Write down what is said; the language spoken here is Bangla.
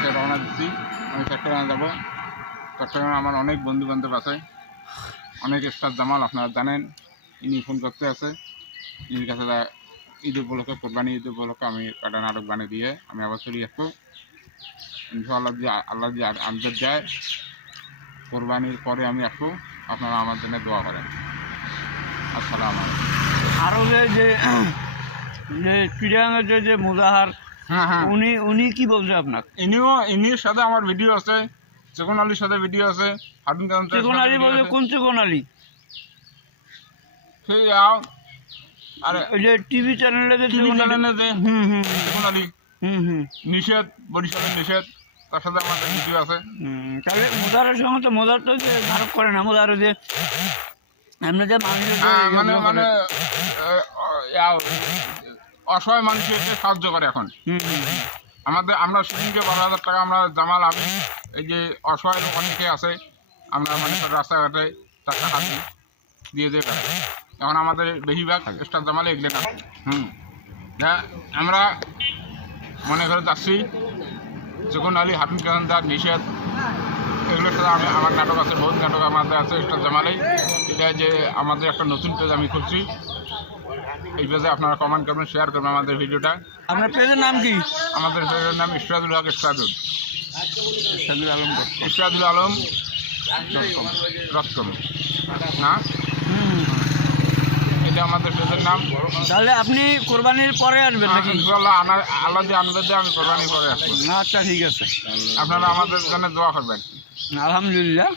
কাছে রওনা দিচ্ছি। আমি চট্টগ্রামে যাবো। চট্টগ্রামে আমার অনেক বন্ধু বান্ধব আছে, অনেক স্টার জামাল আপনারা জানেন। ইনি ফোন করতে আছে, ইনির কাছে ঈদ উপলক্ষে, কোরবানি ঈদ উপলক্ষে আমি একটা নাটক বানিয়ে দিয়ে আমি আবার চলে আসবো ইনশাআল্লাহ। দিয়ে আল্লাহ দিয়ে আমজাদ যায়, কোরবানির পরে আমি আসবো। আপনারা আমার জন্য দোয়া করেন। আসসালামু আলাইকুম। আরও যে চিড়িয়াখানার যে মুজাহার, হ্যাঁ, উনি কি বলছে আপনার? ইনির সাথে আমার ভিডিও আছে, চেকন আলীর সাথে ভিডিও আছে, হারুন চেকন আলী বলছে? কোন চেকন আলী? সেই আরে ওই যে টিভি চ্যানেলে যে চেকন আলী নিষেধ, বরিশালের নিষেধ, তার সাথে আমার ভিডিও আছে। তাহলে মোজারের সঙ্গে তো মোজার তো যে ধারক করে না, মোজার যে এমনি যে মানে অসহায় মানুষের সাহায্য করে এখন আমরা সেদিনকে 12,000 টাকা আমরা জামাল আমি এই যে অসহায় অনেকে আছে, আমরা মানে রাস্তাঘাটে টাকা হাত দিয়ে এখন আমাদের বেশিরভাগ স্টার জামালে এগলে না। আমরা মনে করে যাচ্ছি যখন আলী হাফিজ কান্দার নিষেধ, এগুলোর সাথে আমার নাটক আছে, বহুত নাটক আমাদের আছে স্টার জামালেই। এটা যে আমাদের একটা নতুন পেজ আমি খুলছি, এই পেজে আপনারা কমেন্ট করবেন, শেয়ার করবেন আমাদের ভিডিওটা। আপনার পেজের নাম কি? আমাদের পেজের নাম ইশরাদুল হক ইশরাদুল আলম রতন না, এটা আমাদের পেজের নাম। তাহলে আপনি কোরবানির পরে আসবেন নাকি? ইনশাআল্লাহ আল্লাহ যে আনন্দ দিয়ে আমি কোরবানি পরে আসবো। আচ্ছা, ঠিক আছে। আপনারা আমাদের জন্য দোয়া করবেন। আলহামদুলিল্লাহ।